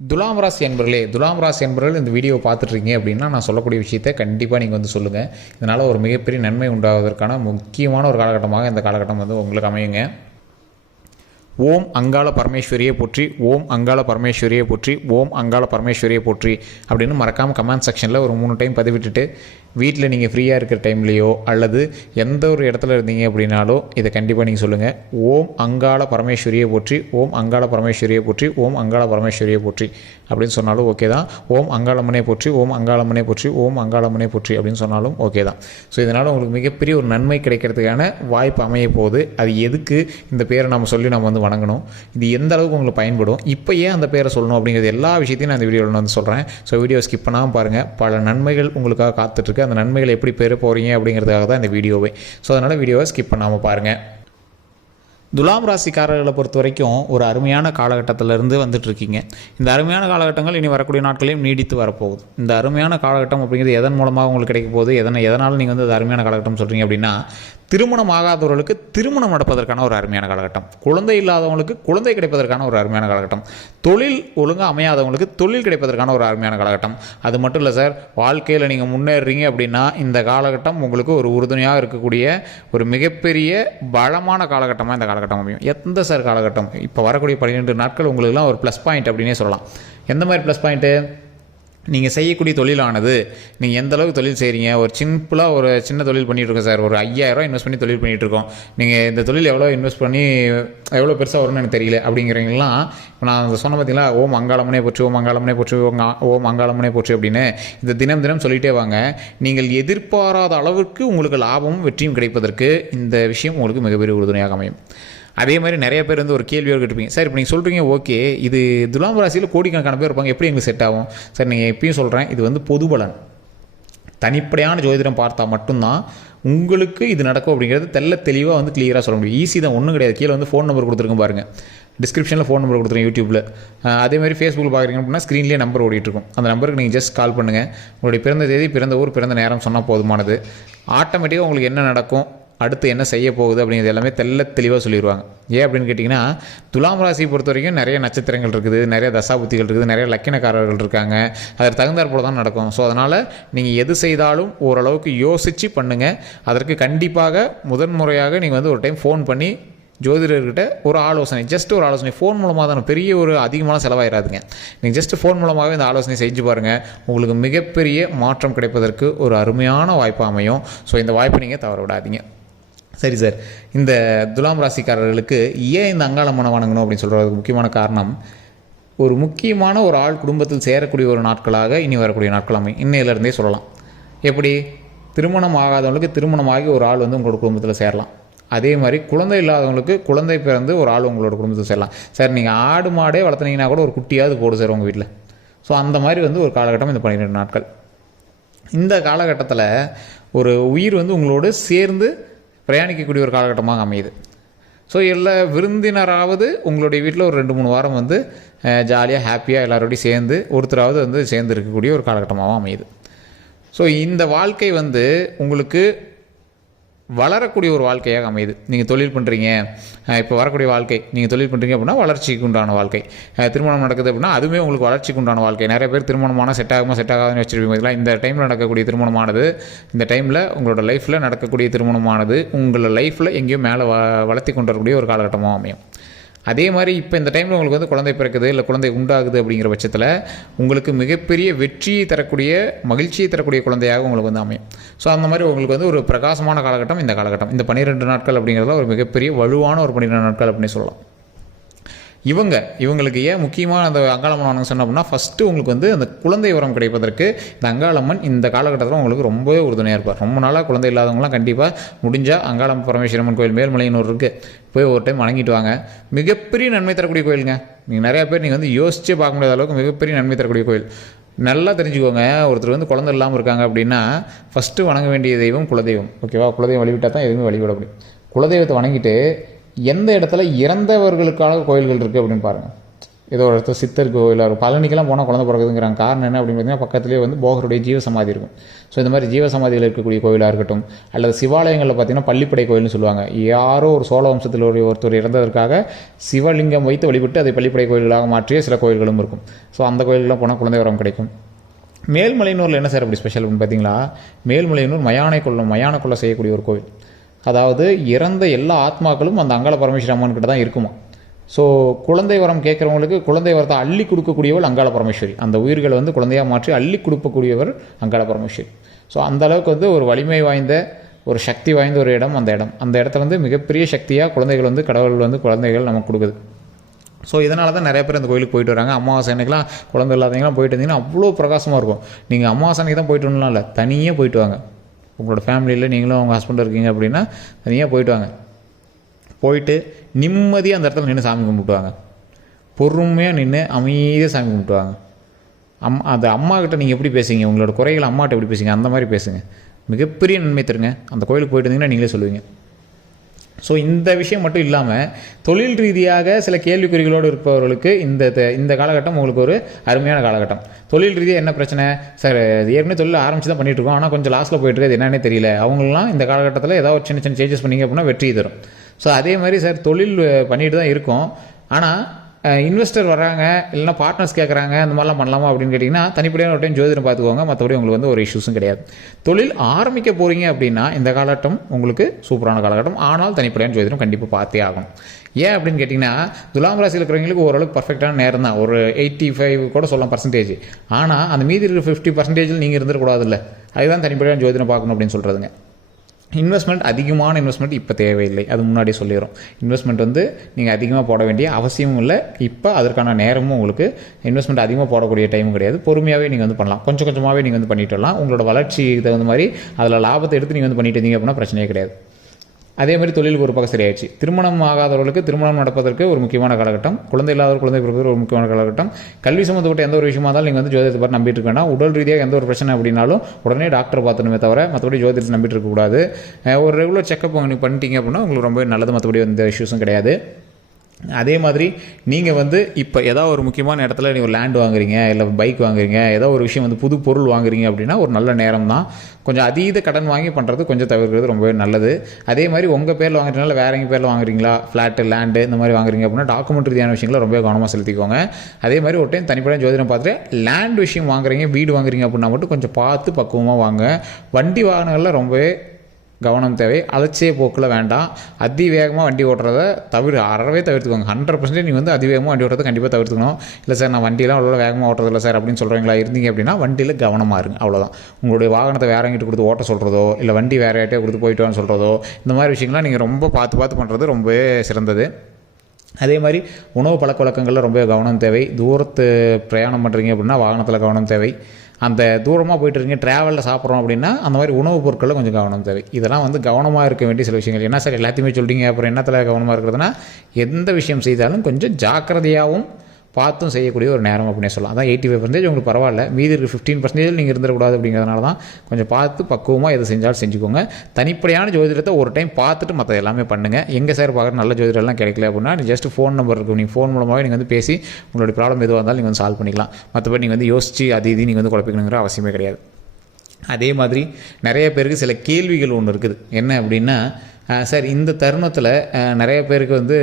துலாம் ராசி என்பர்களே துலாம் ராசி என்பவர்கள் இந்த வீடியோ பார்த்துட்ருக்கீங்க அப்படின்னா நான் சொல்லக்கூடிய விஷயத்தை கண்டிப்பாக நீங்கள் வந்து சொல்லுங்கள் இதனால் ஒரு மிகப்பெரிய நன்மை உண்டாவதற்கான முக்கியமான ஒரு காலகட்டமாக இந்த காலகட்டம் வந்து உங்களுக்கு அமையுங்க. ஓம் அங்காள பரமேஸ்வரியை போற்றி ஓம் அங்காள பரமேஸ்வரியை போற்றி ஓம் அங்காள பரமேஸ்வரியை போற்றி அப்படின்னு மறக்காமல் கமெண்ட் செக்ஷனில் ஒரு மூணு டைம் பதிவிட்டுட்டு வீட்டில் நீங்கள் ஃப்ரீயாக இருக்கிற டைம்லேயோ அல்லது எந்த ஒரு இடத்துல இருந்தீங்க அப்படின்னாலோ இதை கண்டிப்பாக நீங்கள் சொல்லுங்கள் ஓம் அங்காள பரமேஸ்வரியை போற்றி ஓம் அங்காள பரமேஸ்வரியை போற்றி ஓம் அங்காள பரமேஸ்வரியை போற்றி அப்படின்னு சொன்னாலும் ஓகே தான். ஓம் அங்காளம்மனை போற்றி ஓம் அங்காளம்மனை போற்றி ஓம் அங்காளம்மனை போற்றி அப்படின்னு சொன்னாலும் ஓகே தான். ஸோ இதனால் உங்களுக்கு மிகப்பெரிய ஒரு நன்மை கிடைக்கிறதுக்கான வாய்ப்பு அமைய போகுது. அது எதுக்கு? இந்த பேரை நம்ம சொல்லி நம்ம வந்து வணங்கணும். இது எந்த அளவுக்கு உங்களுக்கு பயன்படும்? இப்போ ஏன் அந்த பேரை சொல்லணும் அப்படிங்கிறது எல்லா விஷயத்தையும் நான் இந்த வீடியோவில் வந்து சொல்கிறேன் ஸோ வீடியோ ஸ்கிப் பண்ணாமல் பாருங்கள் பல நன்மைகள் உங்களுக்காக காத்துட்ருக்கு அந்த நன்மைகளை எப்படி பெற போகிறீங்க அப்படிங்கிறதுக்காக தான் இந்த வீடியோவே. ஸோ அதனால் வீடியோவை ஸ்கிப் பண்ணாமல் பாருங்கள் துலாம் ராசிக்காரர்களை பொறுத்த வரைக்கும் ஒரு அருமையான காலகட்டத்திலிருந்து வந்துட்டுருக்கீங்க. இந்த அருமையான காலகட்டங்கள் இனி வரக்கூடிய நாட்களையும் நீடித்து வரப்போகுது. இந்த அருமையான காலகட்டம் அப்படிங்கிறது எதன் மூலமாக உங்களுக்கு கிடைக்க போகுது? எதனை எதனால் நீங்கள் வந்து அது அருமையான காலகட்டம் சொல்கிறீங்க அப்படின்னா திருமணம் ஆகாதவர்களுக்கு திருமணம் நடப்பதற்கான ஒரு அருமையான காலகட்டம். குழந்தை இல்லாதவங்களுக்கு குழந்தை கிடைப்பதற்கான ஒரு அருமையான காலகட்டம். தொழில் ஒழுங்காக அமையாதவங்களுக்கு தொழில் கிடைப்பதற்கான ஒரு அருமையான காலகட்டம். அது மட்டும் இல்லை சார் வாழ்க்கையில் நீங்கள் முன்னேறீங்க அப்படின்னா இந்த காலகட்டம் உங்களுக்கு ஒரு உறுதுணையாக இருக்கக்கூடிய ஒரு மிகப்பெரிய பலமான காலகட்டமாக இந்த காலகட்டம் அமையும். எந்த சார் காலகட்டம்? இப்போ வரக்கூடிய பன்னிரெண்டு நாட்கள் உங்களுக்குலாம் ஒரு ப்ளஸ் பாயிண்ட் அப்படின்னே சொல்லலாம். எந்த மாதிரி ப்ளஸ் பாயிண்ட்டு நீங்கள் செய்யக்கூடிய தொழிலானது நீங்கள் எந்த அளவுக்கு தொழில் செய்கிறீங்க ஒரு சிம்பிளாக ஒரு சின்ன தொழில் பண்ணிகிட்ருக்கோம் இருக்கோம் சார். ஒரு ஐயாயிரம் இன்வெஸ்ட் பண்ணி தொழில் பண்ணிகிட்ருக்கோம் இருக்கோம் நீங்கள் இந்த தொழில் எவ்வளோ இன்வெஸ்ட் பண்ணி எவ்வளோ பெருசாக வரும்னு எனக்கு தெரியல. அப்படிங்கிறீங்களாம் இப்போ நான் சொன்ன பார்த்தீங்களா ஓம் அங்காளமனே போச்சு ஓம் அங்காளமனே போச்சு ஓம் ஆ- அங்காளமனே போச்சு அப்படின்னு இந்த தினம் தினம் சொல்லிகிட்டே வாங்க. நீங்கள் எதிர்பாராத அளவுக்கு உங்களுக்கு லாபமும் வெற்றியும் கிடைப்பதற்கு இந்த விஷயம் உங்களுக்கு மிகப்பெரிய உறுதுணையாக அமையும். அதே மாதிரி நிறைய பேர் வந்து ஒரு கேள்வியோடு கேட்டுப்பீங்க சார் இப்போ நீங்கள் சொல்கிறீங்க ஓகே. இது துலாம் ராசியில் கோடிக்கணக்கான பேர் இருப்பாங்க. எப்படி எங்களுக்கு செட் ஆகும்? சார் நீங்கள் எப்பயும் சொல்கிறேன் இது வந்து பொது பலன். தனிப்படையான ஜோதிடம் பார்த்தா மட்டும்தான் உங்களுக்கு இது நடக்கும் அப்படிங்கிறது தெல்ல தெளிவாக வந்து கிளியராக சொல்ல முடியும். ஈஸி தான். ஒன்றும் கிடையாது. கீழே வந்து ஃபோன் நம்பர் கொடுத்துருக்கும் பாருங்கள் டிஸ்கிரிப்ஷனில் ஃபோன் நம்பர் கொடுத்துருக்கேன் யூடியூப்பில் அதே மாதிரி ஃபேஸ்புக்கில் பார்க்குறீங்க அப்படின்னா ஸ்க்ரீன்லேயே நம்பர் ஓடிட்டுருக்கும். அந்த நம்பருக்கு நீங்கள் ஜஸ்ட் கால் பண்ணுங்கள் உங்களுடைய பிறந்த தேதி பிறந்த ஊர் பிறந்த நேரம் சொன்னால் போதுமானது. ஆட்டோமேட்டிக்காக உங்களுக்கு என்ன நடக்கும்? அடுத்து என்ன செய்ய போகுது அப்படிங்கிறது எல்லாமே தெள்ள தெளிவாக சொல்லிடுவாங்க ஏன் அப்படின்னு கேட்டிங்கன்னா துலாம் ராசியை பொறுத்த வரைக்கும் நிறைய நட்சத்திரங்கள் இருக்குது நிறைய தசாபுத்திகள் இருக்குது நிறைய லக்கினக்காரர்கள் இருக்காங்க. அதற்கு தகுந்தாற் போல தான் நடக்கும். ஸோ அதனால் நீங்கள் எது செய்தாலும் ஓரளவுக்கு யோசித்து பண்ணுங்கள் அதற்கு கண்டிப்பாக முதன்முறையாக நீங்கள் வந்து ஒரு டைம் ஃபோன் பண்ணி ஜோதிடர்கிட்ட ஒரு ஆலோசனை ஜஸ்ட் ஒரு ஆலோசனை. ஃபோன் மூலமாக தான் பெரிய ஒரு அதிகமான செலவாயிராதுங்க. நீங்கள் ஜஸ்ட் ஃபோன் மூலமாகவே இந்த ஆலோசனை செஞ்சு பாருங்கள் உங்களுக்கு மிகப்பெரிய மாற்றம் கிடைப்பதற்கு ஒரு அருமையான வாய்ப்பு அமையும். ஸோ இந்த வாய்ப்பை நீங்கள் தவற விடாதீங்க. சரி சார். இந்த துலாம் ராசிக்காரர்களுக்கு ஏன் இந்த அங்காள மனம் வணங்கணும் அப்படின்னு சொல்கிறதுக்கு முக்கியமான காரணம் ஒரு முக்கியமான ஒரு ஆள் குடும்பத்தில் சேரக்கூடிய ஒரு நாட்களாக இனி வரக்கூடிய நாட்கள் அமையும் இன்னையிலேருந்தே சொல்லலாம். எப்படி? திருமணம் ஆகாதவங்களுக்கு திருமணமாகி ஒரு ஆள் வந்து உங்களோட குடும்பத்தில் சேரலாம். அதே மாதிரி குழந்தை இல்லாதவங்களுக்கு குழந்தை பிறந்து ஒரு ஆள் உங்களோட குடும்பத்தில் சேரலாம். சார் நீங்கள் ஆடு மாடே வளர்த்துனீங்கன்னா கூட ஒரு குட்டியாவது போடு சார் உங்கள் வீட்டில் ஸோ அந்த மாதிரி வந்து ஒரு காலகட்டம் இந்த பன்னிரெண்டு நாட்கள். இந்த காலகட்டத்தில் ஒரு உயிர் வந்து உங்களோடு சேர்ந்து பிரயாணிக்கக்கூடிய ஒரு காலகட்டமாக அமையுது. ஸோ எல்லா விருந்தினராவது உங்களுடைய வீட்டில் ஒரு ரெண்டு மூணு வாரம் வந்து ஜாலியாக ஹாப்பியாக எல்லாரோடையும் சேர்ந்து ஒருத்தராவது வந்து சேர்ந்து இருக்கக்கூடிய ஒரு காலகட்டமாகவும் அமையுது. ஸோ இந்த வாழ்க்கை வந்து உங்களுக்கு வளரக்கூடிய ஒரு வாழ்க்கையாக அமையுது. நீங்கள் தொழில் பண்ணுறீங்க இப்போ வரக்கூடிய வாழ்க்கை நீங்கள் தொழில் பண்ணுறீங்க அப்படின்னா வளர்ச்சிக்கு உண்டான வாழ்க்கை. திருமணம் நடக்குது அப்படின்னா அதுவுமே உங்களுக்கு வளர்ச்சிக்கு உண்டான வாழ்க்கை. நிறைய பேர் திருமணமான செட் ஆகுமா செட் ஆகாதுன்னு வச்சுருப்பீங்க இதெல்லாம் இந்த டைமில் நடக்கக்கூடிய திருமணமானது இந்த டைமில் உங்களோட லைஃப்பில் நடக்கக்கூடிய திருமணமானது உங்களை லைஃப்பில் எங்கேயோ மேலே வ வளர்த்தி கொண்டு வரக்கூடிய ஒரு காலகட்டமாக அமையும். அதே மாதிரி இப்போ இந்த டைமில் உங்களுக்கு வந்து குழந்தை பிறக்குது இல்லை குழந்தை உண்டாகுது அப்படிங்கிற பட்சத்தில் உங்களுக்கு மிகப்பெரிய வெற்றியை தரக்கூடிய மகிழ்ச்சியை தரக்கூடிய குழந்தையாக உங்களுக்கு வந்து அமையும். ஸோ அந்த மாதிரி உங்களுக்கு வந்து ஒரு பிரகாசமான காலகட்டம் இந்த காலகட்டம். இந்த பன்னிரெண்டு நாட்கள் அப்படிங்கிறதுல ஒரு மிகப்பெரிய வலுவான ஒரு பன்னிரெண்டு நாட்கள் அப்படின்னு சொல்லலாம். இவங்க இவங்களுக்கு ஏன் முக்கியமான அந்த அங்காளம்மன் வணங்க சொன்ன அப்படின்னா ஃபஸ்ட்டு உங்களுக்கு வந்து அந்த குழந்தை உரம் கிடைப்பதற்கு இந்த அங்காளம்மன் இந்த காலகட்டத்தில் உங்களுக்கு ரொம்பவே உறுதுணையாக இருப்பார். ரொம்ப நாளாக குழந்தை இல்லாதவங்களாம் கண்டிப்பாக முடிஞ்சால் அங்காளம் பரமேஸ்வரம்மன் கோயில் மேல்மலையினூர் இருக்குது போய் ஒரு டைம் வணங்கிட்டு வாங்க. மிகப்பெரிய நன்மை தரக்கூடிய கோயிலுங்க. நீங்கள் நிறையா பேர் நீங்கள் வந்து யோசிச்சே பார்க்க முடியாத அளவுக்கு மிகப்பெரிய நன்மை தரக்கூடிய கோயில். நல்லா தெரிஞ்சுக்கோங்க. ஒருத்தர் வந்து குழந்தை இல்லாமல் இருக்காங்க அப்படின்னா ஃபஸ்ட்டு வணங்க வேண்டிய தெய்வம் குலதெய்வம். ஓகேவா குலதெய்வம் வழிவிட்டால் தான் எதுவுமே வழிபட முடியும். குலதெய்வத்தை வணங்கிட்டு எந்த இடத்துல இறந்தவர்களுக்கான கோயில்கள் இருக்குது அப்படின்னு பாருங்கள் ஏதோ ஒரு இடத்துல சித்தர் கோயிலாக இருக்கும் பழனிக்கெல்லாம் போனால் குழந்தை பிறகுதுங்கிறாங்க காரணம் என்ன அப்படின்னு பார்த்தீங்கன்னா பக்கத்துலேயே வந்து போகருடைய ஜீவ சமாதி இருக்கும். ஸோ இந்த மாதிரி ஜீவசமாதியில் இருக்கக்கூடிய கோயிலாக இருக்கட்டும் அல்லது சிவாலயங்களில் பார்த்தீங்கன்னா பள்ளிப்படை கோயில்னு சொல்லுவாங்க. யாரோ ஒரு சோழ வம்சத்தில் ஒரு ஒருத்தர் இறந்ததற்காக சிவலிங்கம் வைத்து வழிபட்டு அதை பள்ளிப்படை கோயில்களாக மாற்றிய சில கோயில்களும் இருக்கும். ஸோ அந்த கோயிலெலாம் போனால் குழந்தை வரம் கிடைக்கும். மேல்மலையனூரில் என்ன சார் அப்படி ஸ்பெஷல் அப்படின்னு பார்த்தீங்களா? மேல்மலையனூர் மயானை கொள்ளும் மயான கொள்ள செய்யக்கூடிய ஒரு கோவில். அதாவது இறந்த எல்லா ஆத்மாக்களும் அந்த அங்காள பரமேஸ்வரி அம்மன் கிட்ட தான் இருக்குமா? ஸோ குழந்தை வரம் கேட்குறவங்களுக்கு குழந்தை வரத்தை அள்ளி கொடுக்கக்கூடியவள் அங்காள பரமேஸ்வரி. அந்த உயிர்களை வந்து குழந்தையாக மாற்றி அள்ளி கொடுக்கக்கூடியவர் அங்காள பரமேஸ்வரி. ஸோ அந்த அளவுக்கு வந்து ஒரு வலிமை வாய்ந்த ஒரு சக்தி வாய்ந்த ஒரு இடம் அந்த இடம். அந்த இடத்துல வந்து மிகப்பெரிய சக்தியாக குழந்தைகள் வந்து கடவுள் வந்து குழந்தைகள் நமக்கு கொடுக்குது. ஸோ இதனால தான் நிறைய பேர் அந்த கோயிலுக்கு போயிட்டு வராங்க. அமாவாசை அன்னைக்கெலாம் குழந்தை இல்லாதவங்களாம் போயிட்டு இருந்தீங்கன்னா அவ்வளோ பிரகாசமாக இருக்கும். நீங்கள் அமாவாசை அன்னைக்கு தான் போயிட்டு வரணும்லாம் இல்லை. தனியே போயிட்டு வாங்க. உங்களோட ஃபேமிலியில் நீங்களும் உங்கள் ஹஸ்பண்ட் இருக்கீங்க அப்படின்னா தனியாக போயிட்டு வாங்க. போயிட்டு நிம்மதியாக அந்த இடத்துல நின்று சாமி கும்பிட்டுவாங்க. பொறுமையாக நின்று அமைதியாக சாமி கும்பிட்டுவாங்க. அம் அந்த அம்மா கிட்ட நீங்கள் எப்படி பேசுங்க உங்களோட குறைகளை அம்மாட்ட எப்படி பேசுங்க அந்த மாதிரி பேசுங்க. மிகப்பெரிய நன்மை தருங்க. அந்த கோயிலுக்கு போயிட்டு இருந்தீங்கன்னா நீங்களே சொல்லுவீங்க. ஸோ இந்த விஷயம் மட்டும் இல்லாமல் தொழில் ரீதியாக சில கேள்விக்குறிகளோடு இருப்பவர்களுக்கு இந்த த- இந்த காலகட்டம் உங்களுக்கு ஒரு அருமையான காலகட்டம். தொழில் ரீதியாக என்ன பிரச்சனை? சார் ஏற்கனவே தொழில் ஆரம்பிச்சு தான் பண்ணிட்டு இருக்கோம் ஆனால் கொஞ்சம் லாஸ்ட்டில் போயிட்டு இருக்கு அது என்னன்னே தெரியல. அவங்களாம் இந்த காலகட்டத்தில் ஏதாவது ஒரு சின்ன சின்ன சேஞ்சஸ் பண்ணீங்க அப்படின்னா வெற்றி தரும். ஸோ அதே மாதிரி சார் தொழில் பண்ணிட்டு தான் இருக்கோம். ஆனால் இன்வெஸ்டர் வராங்க இல்லைனா பார்ட்னர்ஸ் கேட்குறாங்க அந்த மாதிரிலாம் பண்ணலாமா அப்படின்னு கேட்டிங்கன்னா தனிப்படையான ஒரு டைம் ஜோதிடம் பார்த்துக்கோங்க. மற்றபடி உங்களுக்கு வந்து ஒரு இஷ்யூஸும் கிடையாது. தொழில் ஆரம்பிக்க போகிறீங்க அப்படின்னா இந்த காலகட்டம் உங்களுக்கு சூப்பரான காலகட்டம். ஆனால் தனிப்படையான ஜோதிடம் கண்டிப்பாக பார்த்தே ஆகும் ஏன் அப்படின்னு கேட்டிங்கன்னா துலாம் ராசியில் இருக்கிறவங்களுக்கு ஓரளவுக்கு பர்ஃபெக்டான நேரம் தான். ஒரு எயிட்டி ஃபைவ் கூட சொல்லலாம் பர்சன்டேஜ் ஆனால் அந்த மீதி இருக்கிற ஃபிஃப்டி பர்சன்டேஜில் நீங்கள் இருந்துடக்கூடாதுல்ல. அதுதான் தனிப்படையான ஜோதிடம் பார்க்கணும் அப்படின்னு சொல்கிறதுங்க இன்வெஸ்ட்மெண்ட் அதிகமான இன்வெஸ்ட்மெண்ட் இப்போ தேவையில்லை. அது முன்னாடியே சொல்லிடுறோம். இன்வெஸ்ட்மெண்ட் வந்து நீங்கள் அதிகமாக போட வேண்டிய அவசியமும் இல்லை. இப்போ அதற்கான நேரமும் உங்களுக்கு இன்வெஸ்ட்மெண்ட் அதிகமாக போடக்கூடிய டைமும் கிடையாது. பொறுமையாகவே நீங்கள் வந்து பண்ணலாம். கொஞ்சம் கொஞ்சமாகவே நீங்கள் வந்து பண்ணிட்டு வரலாம். உங்களோட வளர்ச்சிக்கு தகுந்த மாதிரி அதில் லாபத்தை எடுத்து நீங்கள் வந்து பண்ணிட்டு இருந்தீங்க அப்படின்னா பிரச்சனையே கிடையாது. அதே மாதிரி தொழிலுக்கு ஒரு பக்கம் சரியாயிடுச்சு. திருமணம் ஆகாதவர்களுக்கு திருமணம் நடப்பதற்கு ஒரு முக்கியமான காலகட்டம். குழந்தை இல்லாதவர் குழந்தை பிறப்பதற்கு ஒரு முக்கியமான காலகட்டம். கல்வி சம்மந்தப்பட்ட எந்த ஒரு விஷயமா இருந்தாலும் நீங்கள் வந்து ஜோதிடத்தை பார்த்து நம்பிட்டு இருக்க வேண்டாம். உடல் ரீதியாக எந்த ஒரு பிரச்சனை அப்படின்னாலும் உடனே டாக்டர் பார்த்துணுமே தவிர மற்றபடி ஜோதிடத்தை நம்பிட்டு இருக்கக்கூடாது ஒரு ரெகுலர் செக்கப் நீங்கள் பண்ணிட்டீங்க அப்படின்னா உங்களுக்கு ரொம்ப நல்லது. மற்றபடி எந்த இஷ்யூஸும் கிடையாது. அதே மாதிரி நீங்கள் வந்து இப்போ ஏதாவது ஒரு முக்கியமான இடத்துல நீங்கள் ஒரு லேண்ட் வாங்குறீங்க இல்லை பைக் வாங்குறீங்க ஏதோ ஒரு விஷயம் வந்து புது பொருள் வாங்குறீங்க அப்படின்னா ஒரு நல்ல நேரம் தான். கொஞ்சம் அதீத கடன் வாங்கி பண்ணுறது கொஞ்சம் தவிர்க்கிறது ரொம்பவே நல்லது. அதே மாதிரி உங்கள் பேரில் வாங்குறதுனால வேற எங்கள் பேரில் வாங்குறீங்களா? ஃப்ளாட்டு லேண்டு இந்த மாதிரி வாங்குறீங்க அப்படின்னா டாக்குமெண்ட் ரீதியான விஷயங்களை ரொம்ப கவனமாக செலுத்திக்கோங்க. அதே மாதிரி ஒரு டைம் தனிப்பட்ட ஜோதிடம் பார்த்துட்டு லேண்ட் விஷயம் வாங்குறீங்க வீடு வாங்குறீங்க அப்படின்னா மட்டும் கொஞ்சம் பார்த்து பக்குவமாக வாங்க. வண்டி வாகனங்களில் ரொம்பவே கவனம் தேவை. அலட்சிய போக்கில் வேண்டாம். அதிவேகமாக வண்டி ஓட்டுறத தவிர அறவே தவிர்த்துக்கோங்க. ஹண்ட்ரட் பர்சன்டேஜ் நீங்கள் வந்து அதிவேகமாக வண்டி ஓட்டுறதை கண்டிப்பாக தவிர்த்துக்கணும். இல்லை சார் நான் வண்டியெலாம் அவ்வளோ வேகமாக ஓட்டுறதில்ல சார் அப்படின்னு சொல்கிறீங்களா இருந்தீங்க அப்படின்னா வண்டியில் கவனமாக இருங்க. அவ்வளோதான் உங்களுடைய வாகனத்தை வேற எங்கிட்ட கொடுத்து ஓட்ட சொல்கிறதோ இல்லை வண்டி வேற யார்ட்டே கொடுத்து போயிட்டு சொல்கிறதோ இந்த மாதிரி விஷயங்கள்லாம் நீங்கள் ரொம்ப பார்த்து பார்த்து பண்ணுறது ரொம்பவே சிறந்தது. அதே மாதிரி உணவு பழக்க வழக்கங்களில் ரொம்ப கவனம் தேவை. தூரத்து பிரயாணம் பண்ணுறீங்க அப்படின்னா வாகனத்தில் கவனம் தேவை. அந்த தூரமாக போயிட்டு இருக்கீங்க ட்ராவலில் சாப்பிட்றோம் அப்படின்னா அந்த மாதிரி உணவுப் பொருட்களை கொஞ்சம் கவனம் தேவை. இதெல்லாம் வந்து கவனமாக இருக்க வேண்டிய சில விஷயங்கள். என்ன சார் எல்லாத்தையுமே சொல்லிட்டீங்க அப்புறம் என்னத்தில் கவனமாக இருக்கிறதுனா எந்த விஷயம் செய்தாலும் கொஞ்சம் ஜாக்கிரதையாகவும் பார்த்தும் செய்யக்கூடிய ஒரு நேரம் அப்படின்னு சொல்லலாம். அதான் எயிட்டி ஃபைவ் பர்சன்டேஜ் உங்களுக்கு பரவாயில்ல. மீதி இருக்க ஃபிஃப்டீன் பர்சன்டேஜ் நீங்கள் இருந்துடக்கூடாது அப்படிங்கிறதுனால தான் கொஞ்சம் பார்த்து பக்குவமாக எது செஞ்சாலும் செஞ்சுக்கோங்க. தனிப்படையான ஜோதிடத்தை ஒரு டைம் பார்த்துட்டு மற்ற எல்லாமே பண்ணுங்கள் எங்கே சார் பார்க்குற நல்ல ஜோதிடம்லாம் கிடைக்கல அப்படின்னா ஜஸ்ட் ஃபோன் நம்பர் இருக்கும். நீங்கள் ஃபோன் மூலமாகவே நீங்கள் வந்து பேசி உங்களுடைய ப்ராப்ளம் எதுவாக இருந்தாலும் நீங்கள் வந்து சால்வ் பண்ணிக்கலாம். மற்றபடி நீங்கள் வந்து யோசிச்சு அது இது நீங்கள் வந்து குழப்பிக்கணுங்கிற அவசியமே கிடையாது. அதே மாதிரி நிறைய பேருக்கு சில கேள்விகள் ஒன்று இருக்குது. என்ன அப்படின்னா சார் இந்த தருணத்தில் நிறைய பேருக்கு வந்து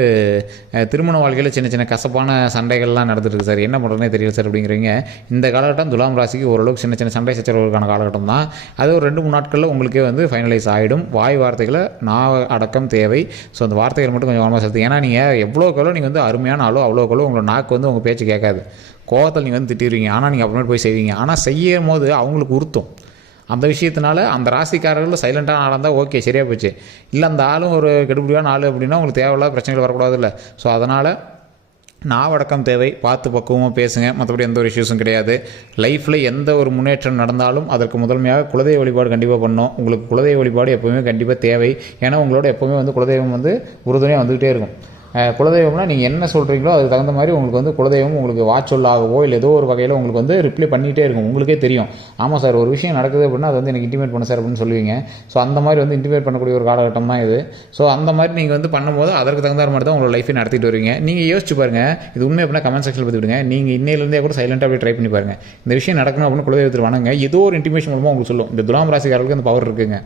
திருமண வாழ்க்கையில் சின்ன சின்ன கசப்பான சண்டைகள்லாம் நடந்துட்டு சார். என்ன பண்ணுறதுனே தெரியல சார் அப்படிங்கிறீங்க. இந்த காலகட்டம் துலாம் ராசிக்கு ஓரளவுக்கு சின்ன சின்ன சண்டை சச்சரவுக்கான காலகட்டம் தான். அது ஒரு ரெண்டு மூணு நாட்களில் உங்களுக்கே வந்து ஃபைனலைஸ் ஆகிடும் வாய் வார்த்தைகளை நான் அடக்கம் தேவை. ஸோ அந்த வார்த்தைகள் மட்டும் கொஞ்சம் கவனமாக செலுத்து ஏன்னா நீங்கள் எவ்வளோக்கெவ்வளோ நீங்கள் வந்து அருமையான ஆளோ அவ்வளோக்கெவ்வளோ உங்களோட நாக்கு வந்து உங்கள் பேச்சு கேட்காது. கோவத்தில் நீங்கள் வந்து திட்டிடுவீங்க. ஆனால் நீங்கள் அப்புறமேட்டு போய் செய்வீங்க. ஆனால் செய்யும் போது அவங்களுக்கு உறுத்தும். அந்த விஷயத்தினால அந்த ராசிக்காரர்கள் சைலண்ட்டாக நடந்தால் ஓகே சரியாக போச்சு. இல்லை அந்த ஆளும் ஒரு கெடுபடியான ஆள் அப்படின்னா உங்களுக்கு தேவையில்லாத பிரச்சனைகள் வரக்கூடாது இல்லை. ஸோ அதனால் நாவடக்கம் தேவை. பார்த்து பக்குவமாக பேசுங்க. மற்றபடி எந்த ஒரு இஷ்யூஸும் கிடையாது. லைஃப்பில் எந்த ஒரு முன்னேற்றம் நடந்தாலும் அதற்கு முதன்மையாக குலதெய்வ வழிபாடு கண்டிப்பாக பண்ணணும். உங்களுக்கு குலதெய்வ வழிபாடு எப்போவுமே கண்டிப்பாக தேவை. ஏன்னா உங்களோட எப்போவுமே வந்து குலதெய்வம் வந்து உறுதுணையாக வந்துக்கிட்டே இருக்கும். குலதெய்வம்னா நீங்கள் என்ன சொல்கிறீங்களோ அதுக்கு தகுந்த மாதிரி உங்களுக்கு வந்து குலதெய்வம் உங்களுக்கு வாட்சொல்லாகவோ இல்லை ஏதோ ஒரு வகையில் உங்களுக்கு வந்து ரிப்ளை பண்ணிகிட்டே இருக்கும். உங்களுக்கே தெரியும். ஆமாம் சார் ஒரு விஷயம் நடக்குது அப்படின்னா அது வந்து எனக்கு இன்டிமேட் பண்ண சார் அப்படின்னு சொல்லுவீங்க. ஸோ அந்த மாதிரி வந்து இன்டிமேட் பண்ணக்கூடிய ஒரு காலகட்டம் தான் இது. ஸோ அந்த மாதிரி நீங்கள் வந்து பண்ணும்போது அதற்கு தகுந்த மாதிரி தான் உங்களோட லைஃபை நடத்திட்டு வருவீங்க. நீங்கள் யோசிச்சு பாருங்கள் இது உண்மை அப்படின்னா கமெண்ட் செக்ஷனில் பற்றி விடுங்க. நீங்கள் இன்னையிலேருந்தே கூட சைலண்டாக அப்படியே ட்ரை பண்ணி பாருங்கள் இந்த விஷயம் நடக்கணும் அப்படின்னு குலதெய்வத்தில் வணங்க ஏதோ ஒரு இன்டிமேஷன் மூலமாக உங்களுக்கு சொல்லும். இந்த துலாம் ராசிக்காரர்களுக்கு அந்த பவர் இருக்குங்க.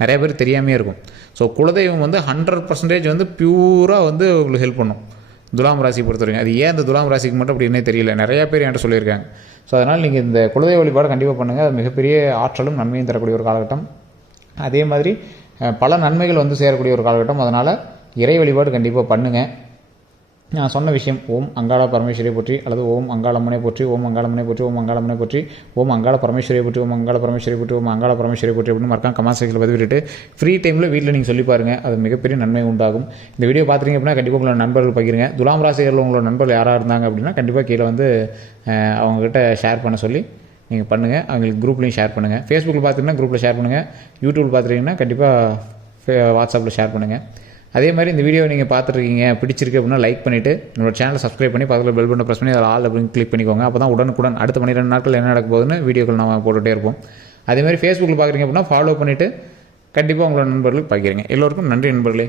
நிறைய பேர் தெரியாமே இருக்கும். ஸோ குலதெய்வம் வந்து ஹண்ட்ரட் பர்சன்டேஜ் வந்து பியூராக வந்து உங்களுக்கு ஹெல்ப் பண்ணும். துலாம் ராசி பொறுத்தவரைக்கும். அது ஏன் இந்த துலாம் ராசிக்கு மட்டும் அப்படின்னே தெரியல. நிறையா பேர் என்கிட்ட சொல்லியிருக்காங்க. ஸோ அதனால் நீங்கள் இந்த குலதெய்வ வழிபாடு கண்டிப்பாக பண்ணுங்கள் அது மிகப்பெரிய ஆற்றலும் நன்மையும் தரக்கூடிய ஒரு காலகட்டம். அதே மாதிரி பல நன்மைகள் வந்து சேரக்கூடிய ஒரு காலகட்டம். அதனால் இறை வழிபாடு கண்டிப்பாக பண்ணுங்கள் நான் சொன்ன விஷயம் ஓம் அங்காள பரமேஸ்வரியை போற்றி அல்லது ஓம் அங்காளம்மனை போற்றி ஓம் அங்காளம்மனை போற்றி ஓம் அங்காளம்மனை போற்றி ஓம் அங்காள பரமேஸ்வரியை போற்றி ஓம் அங்காள பரமேஸ்வரியை போற்றி ஓம் அங்காள பரமேஸ்வரியை போற்றி அப்படின்னு மறக்காம கமெண்ட் செக்ஷனில் பதிவிட்டு ஃப்ரீ டைமில் வீட்டில் நீங்கள் சொல்லி பாருங்கள் அது மிகப்பெரிய நன்மை உண்டாகும். இந்த வீடியோ பார்த்துறீங்க அப்படின்னா கண்டிப்பாக உங்களோட நண்பர்கள் பகிருங்க. துலாம் ராசிகளில் உங்களோட நண்பர்கள் யாராக இருந்தாங்க அப்படின்னா கண்டிப்பாக கீழே வந்து அவங்ககிட்ட ஷேர் பண்ண சொல்லி நீங்கள் பண்ணுங்கள் அவங்களுக்கு குரூப்லேயும் ஷேர் பண்ணுங்கள் ஃபேஸ்புக்கில் பார்த்தீங்கன்னா குரூப்பில் ஷேர் பண்ணுங்கள் யூடியூப்பில் பார்த்துட்டீங்கன்னா கண்டிப்பாக வாட்ஸ்அப்பில் ஷேர் பண்ணுங்கள் அதே மாதிரி இந்த வீடியோ நீங்கள் பார்த்துருக்கீங்க பிடிச்சிருக்கு அப்படின்னா லைக் பண்ணிவிட்டு நம்மளோட சேனலை சப்ஸ்கிரைப் பண்ணி பக்கத்தில் பெல் பண்ண ப்ரெஸ் பண்ணி அதில் ஆல் அப்படின்னு கிளிக் பண்ணிக்கோங்க. அப்போ தான் உடனுக்குடன் அடுத்த பன்னிரெண்டு நாட்கள் என்ன நடக்க போகுதுன்னு வீடியோக்கள் நம்ம போட்டுகிட்டே இருப்போம். அதே மாதிரி ஃபேஸ்புக்கில் பார்க்குறீங்க அப்படின்னா ஃபாலோ பண்ணிவிட்டு கண்டிப்பாக உங்களோட நண்பர்களுக்கு பார்க்குறீங்க எல்லோருக்கும் நன்றி நண்பர்களே.